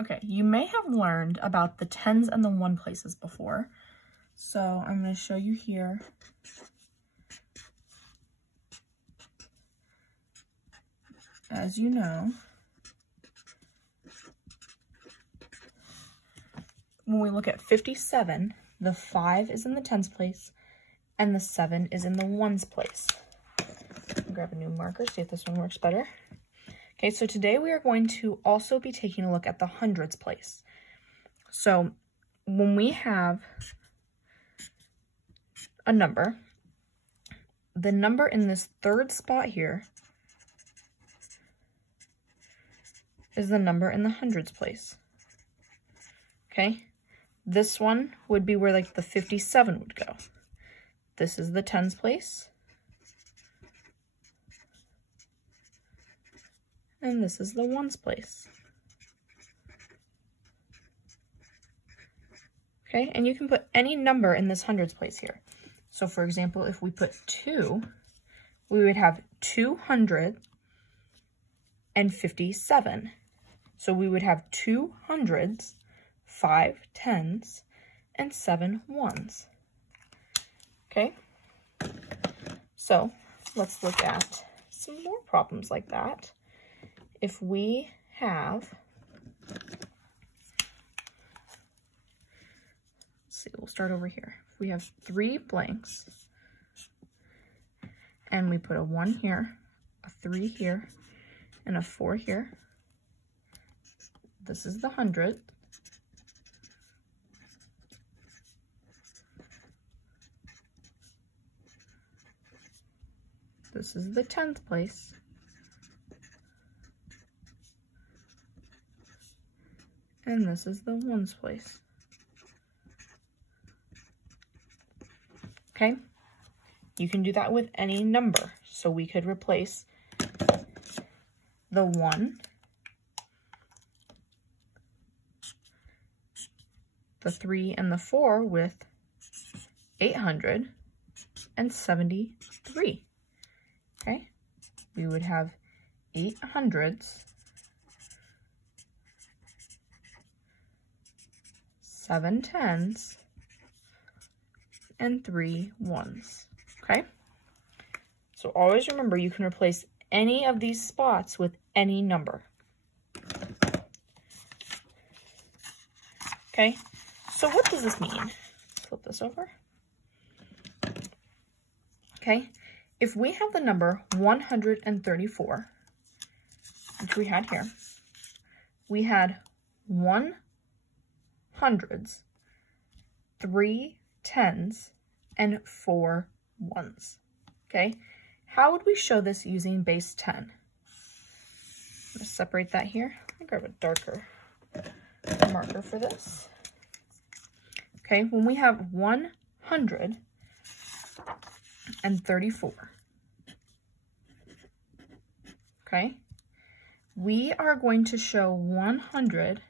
Okay, you may have learned about the tens and the one places before. So I'm going to show you here. As you know, when we look at 57, the 5 is in the tens place and the 7 is in the ones place. Grab a new marker, see if this one works better. Okay, so today we are going to also be taking a look at the hundreds place. So when we have a number, the number in this third spot here is the number in the hundreds place. Okay, this one would be where like the 57 would go. This is the tens place. And this is the ones place. Okay, and you can put any number in this hundreds place here. So for example, if we put 2, we would have 257. So we would have 2 hundreds, 5 tens, and 7 ones. Okay, so let's look at some more problems like that. If we have, let's see, we'll start over here. If we have 3 blanks and we put a 1 here, a 3 here, and a 4 here, this is the 100th. This is the 10th place. And this is the ones place. Okay, you can do that with any number. So we could replace the 1, the 3, and the 4 with 873. Okay, we would have 8 hundreds, 7 tens, and 3 ones. Okay, so always remember you can replace any of these spots with any number. Okay, so what does this mean? Let's flip this over. Okay, if we have the number 134, which we had here, we had 1 hundreds, 3 tens, and 4 ones. Okay, how would we show this using base 10? I'm going to separate that here. I'll grab a darker marker for this. Okay, when we have 134, okay, we are going to show 100.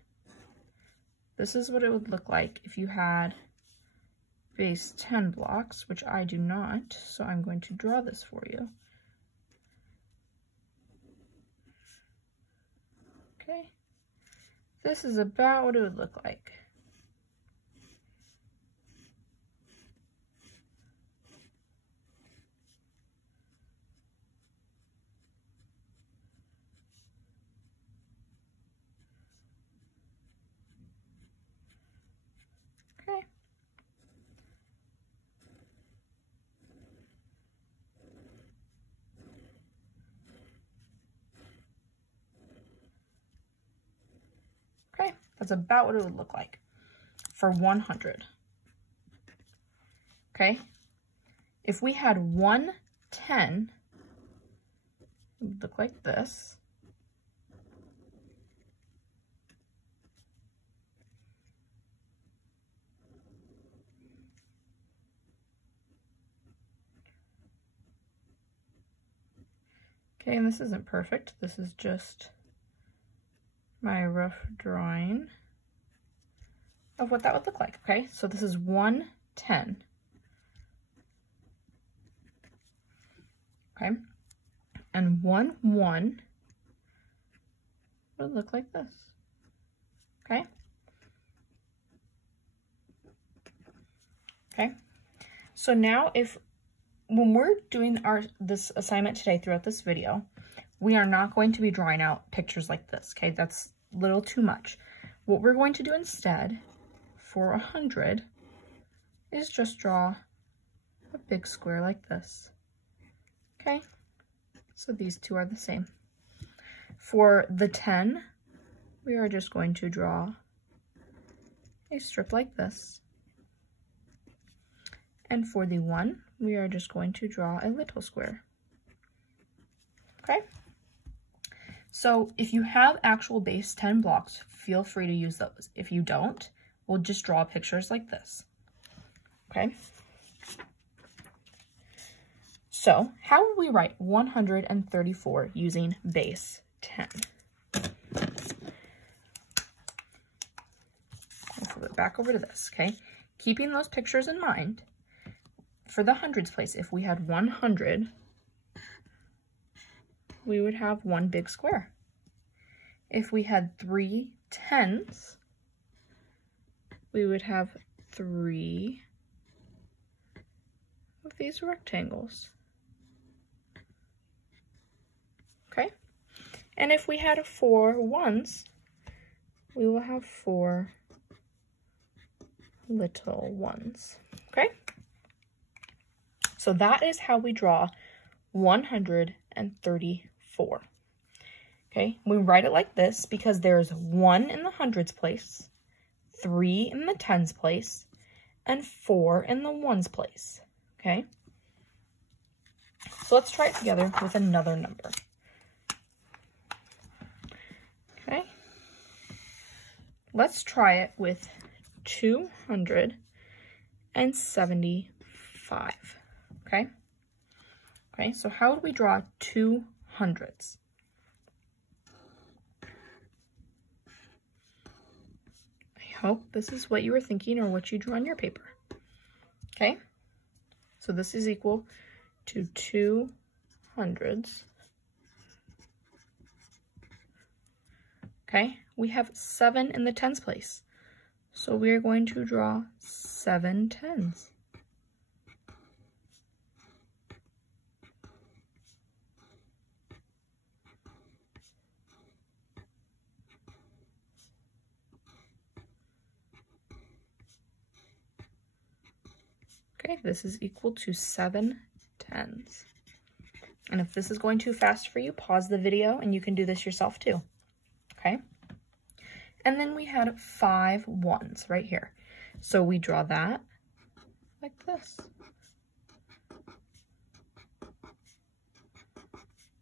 This is what it would look like if you had base 10 blocks, which I do not, so I'm going to draw this for you. Okay, this is about what it would look like. Okay. Okay, that's about what it would look like for 100. Okay, if we had 110, it would look like this. Okay, and this isn't perfect. This is just my rough drawing of what that would look like. Okay, so this is 110. Okay, and 1 1 would look like this. okay? Okay, so now when we're doing this assignment today throughout this video, we are not going to be drawing out pictures like this, okay? That's a little too much. What we're going to do instead for 100 is just draw a big square like this, okay? So these two are the same. For the 10, we are just going to draw a strip like this. And for the 1, we are just going to draw a little square. Okay? So if you have actual base 10 blocks, feel free to use those. If you don't, we'll just draw pictures like this. Okay? So how would we write 134 using base 10? We'll flip it back over to this, okay? Keeping those pictures in mind, for the hundreds place, if we had 100, we would have one big square. If we had 3 tens, we would have 3 of these rectangles. Okay? And if we had 4 ones, we will have 4 little ones. Okay? So that is how we draw 134. Okay, we write it like this because there's 1 in the hundreds place, 3 in the tens place, and 4 in the ones place. Okay, so let's try it together with another number. Okay, let's try it with 275. Okay. Okay, so how would we draw 2 hundreds? I hope this is what you were thinking or what you drew on your paper. Okay, so this is equal to 2 hundreds. Okay, we have 7 in the tens place, so we are going to draw 7 tens. Okay, this is equal to 7 tens. And if this is going too fast for you, pause the video and you can do this yourself too. Okay? And then we had 5 ones right here. So we draw that like this.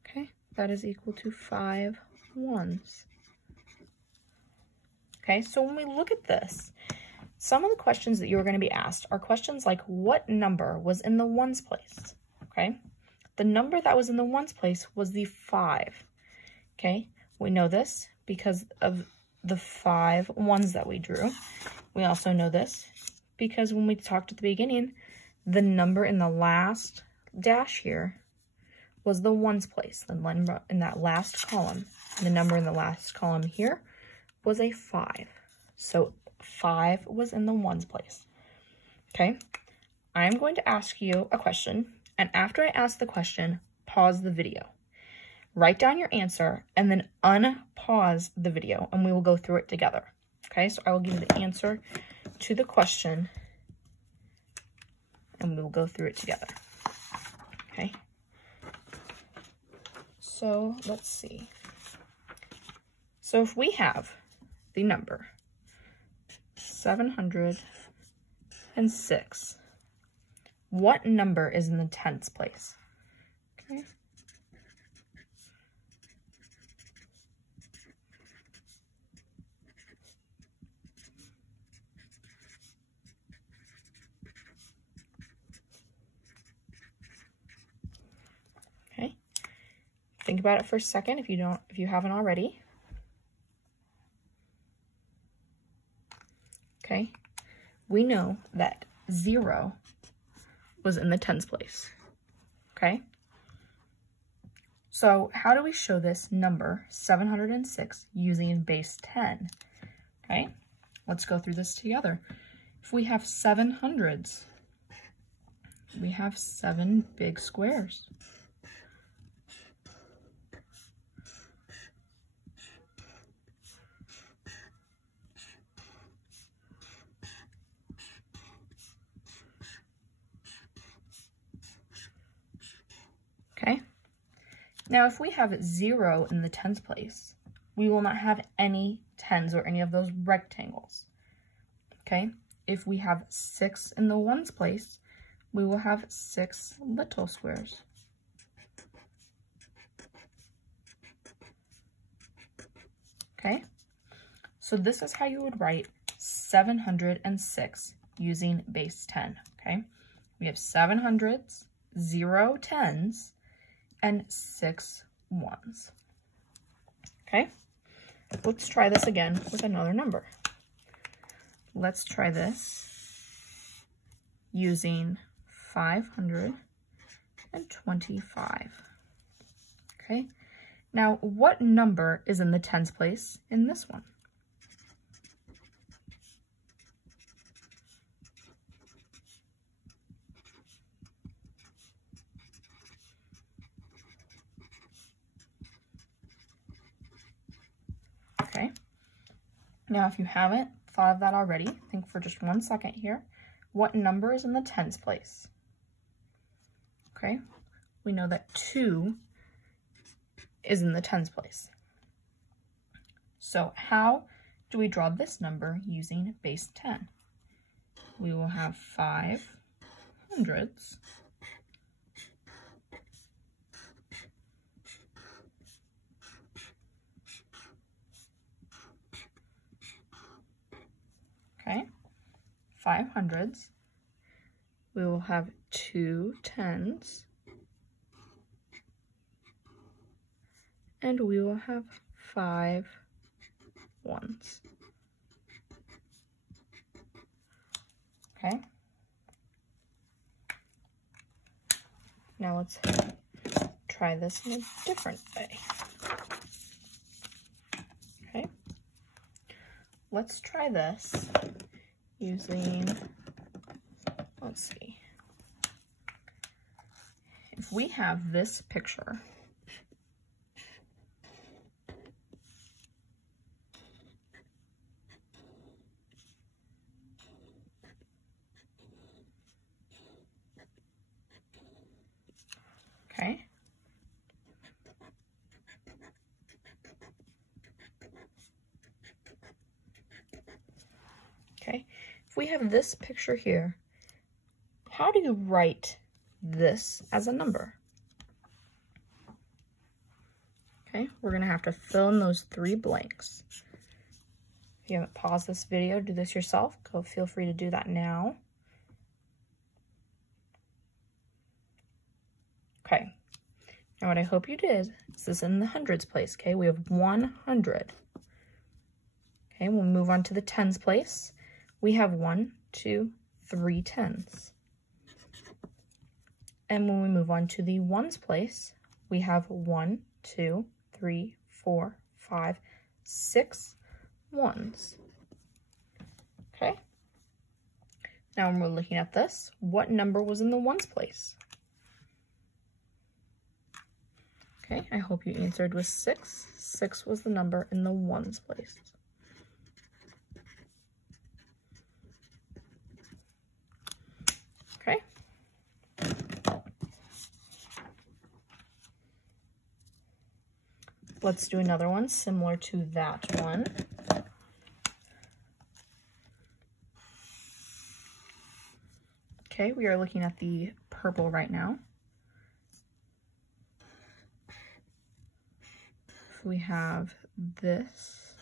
Okay, that is equal to 5 ones. Okay, so when we look at this, some of the questions that you're going to be asked are questions like, what number was in the ones place? Okay, the number that was in the ones place was the 5. Okay, we know this because of the 5 ones that we drew. We also know this because when we talked at the beginning, the number in the last dash here was the ones place. The number in that last column, the number in the last column here was a 5. So 5 was in the ones place. Okay, I'm going to ask you a question, and after I ask the question, pause the video. Write down your answer, and then unpause the video, and we will go through it together. Okay, so I will give you the answer to the question, and we will go through it together. Okay, so let's see. So if we have the number 706, what number is in the tens place? Okay. Okay. Think about it for a second if you haven't already. Okay, we know that 0 was in the tens place, okay? So how do we show this number 706 using base 10? Okay, let's go through this together. If we have 7 hundreds, we have 7 big squares. Okay, now if we have 0 in the tens place, we will not have any tens or any of those rectangles. Okay, if we have 6 in the ones place, we will have 6 little squares. Okay, so this is how you would write 706 using base 10. Okay, we have 7 hundreds, 0 tens, and 6 ones. Okay, let's try this again with another number. Let's try this using 525. Okay, now what number is in the tens place in this one? Okay, now if you haven't thought of that already, think for just 1 second here. What number is in the tens place? Okay, we know that 2 is in the tens place. So how do we draw this number using base 10? We will have 5 hundreds, okay, 5 hundreds, we will have 2 tens, and we will have 5 ones. Okay, now let's try this in a different way. Okay, let's try this using, let's see, if we have this picture, okay, okay, if we have this picture here, how do you write this as a number? Okay, we're gonna have to fill in those 3 blanks. If you haven't paused this video, do this yourself. Feel free to do that now. Okay, now what I hope you did is this in the hundreds place. Okay, we have 100. Okay, we'll move on to the tens place. We have 1, 2, 3 tens. And when we move on to the ones place, we have 1, 2, 3, 4, 5, 6 ones. Okay. Now when we're looking at this, what number was in the ones place? Okay, I hope you answered with 6. 6 was the number in the ones place. Okay. Let's do another one similar to that one. Okay, we are looking at the purple right now. We have this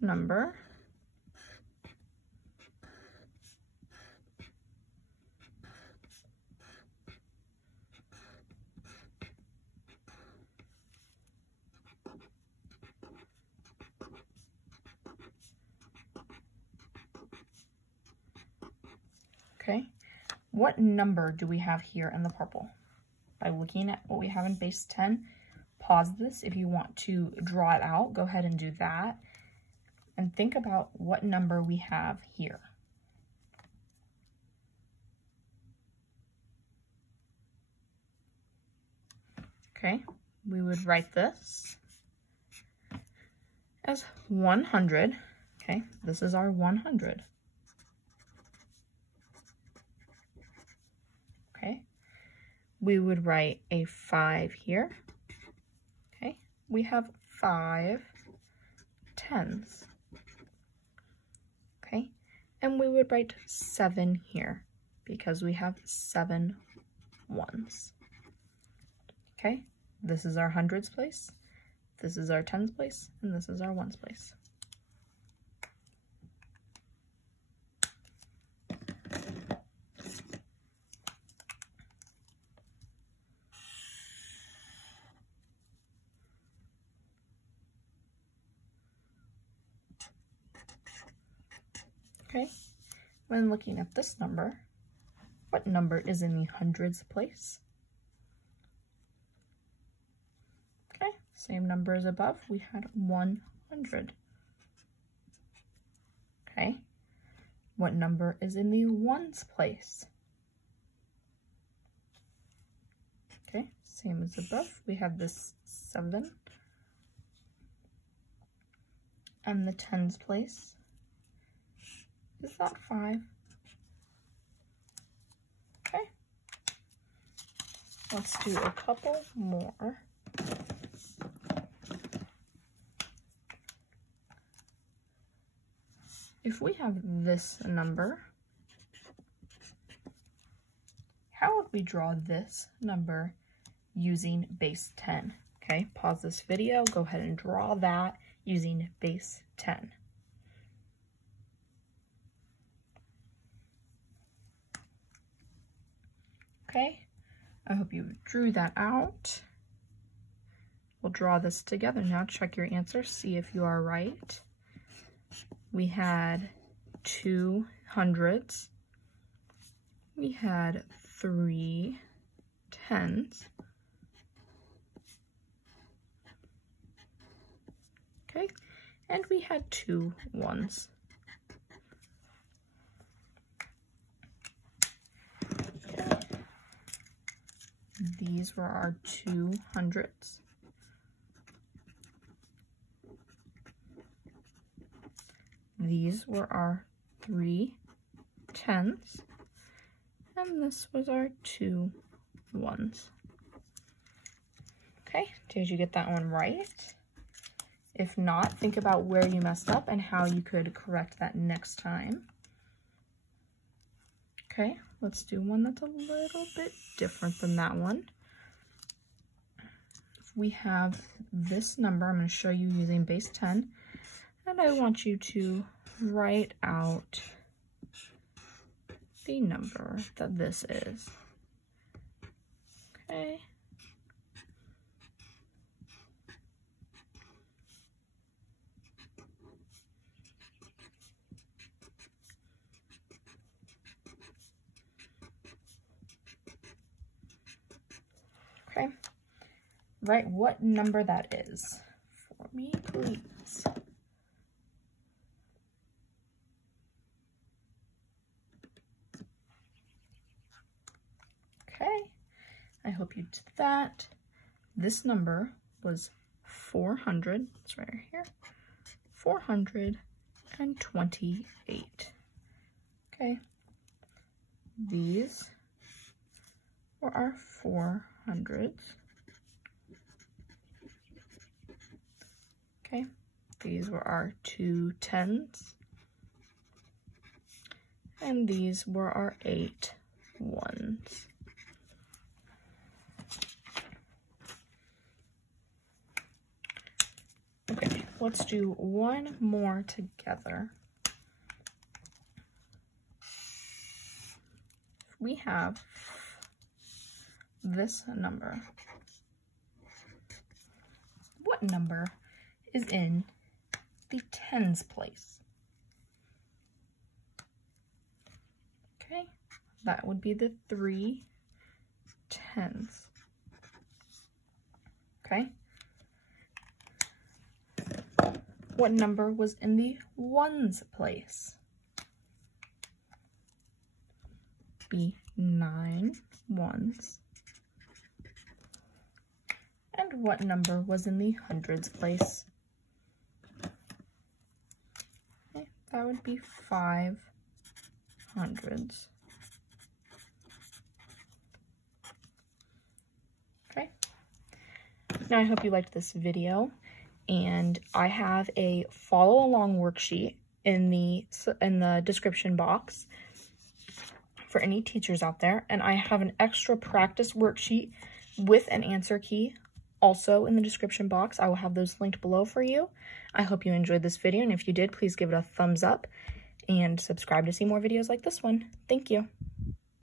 number. Okay, what number do we have here in the purple? By looking at what we have in base 10, pause this. If you want to draw it out, go ahead and do that. and think about what number we have here. Okay, we would write this as 100. Okay, this is our 100. Okay, we would write a 5 here. Okay, we have 5 tens. Okay, and we would write 7 here because we have 7 ones. Okay, this is our hundreds place, this is our tens place, and this is our ones place. Okay, when looking at this number, what number is in the hundreds place? Okay, same number as above, we had 100. Okay, what number is in the ones place? Okay, same as above, we have this 7. And the tens place, is that 5? Okay, let's do a couple more. If we have this number, how would we draw this number using base 10? Okay, pause this video, go ahead and draw that using base 10. Okay, I hope you drew that out. We'll draw this together now. Check your answer, see if you are right. We had 2 hundreds. We had 3 tens. Okay, and we had 2 ones. Okay. These were our 2 hundreds. These were our 3 tens, and this was our 2 ones. Okay, did you get that one right? If not, think about where you messed up and how you could correct that next time. Okay, let's do one that's a little bit different than that one. If we have this number, I'm going to show you using base 10, and I want you to write out the number that this is. Okay. Okay, write what number that is for me, please. Okay, I hope you did that. This number was 400, it's right here, 428. Okay, these were our 400s. Okay, these were our 2 tens. And these were our 8 ones. Okay, let's do one more together. We have this number. What number is in the tens place? Okay, that would be the 3 tens. Okay. what number was in the ones place? Be 9 ones. And what number was in the hundreds place? Okay, that would be 5 hundreds. Okay. Now I hope you liked this video, and I have a follow along worksheet in the description box for any teachers out there, and I have an extra practice worksheet with an answer key also in the description box. I will have those linked below for you. I hope you enjoyed this video, and if you did, please give it a thumbs up and subscribe to see more videos like this one. Thank you.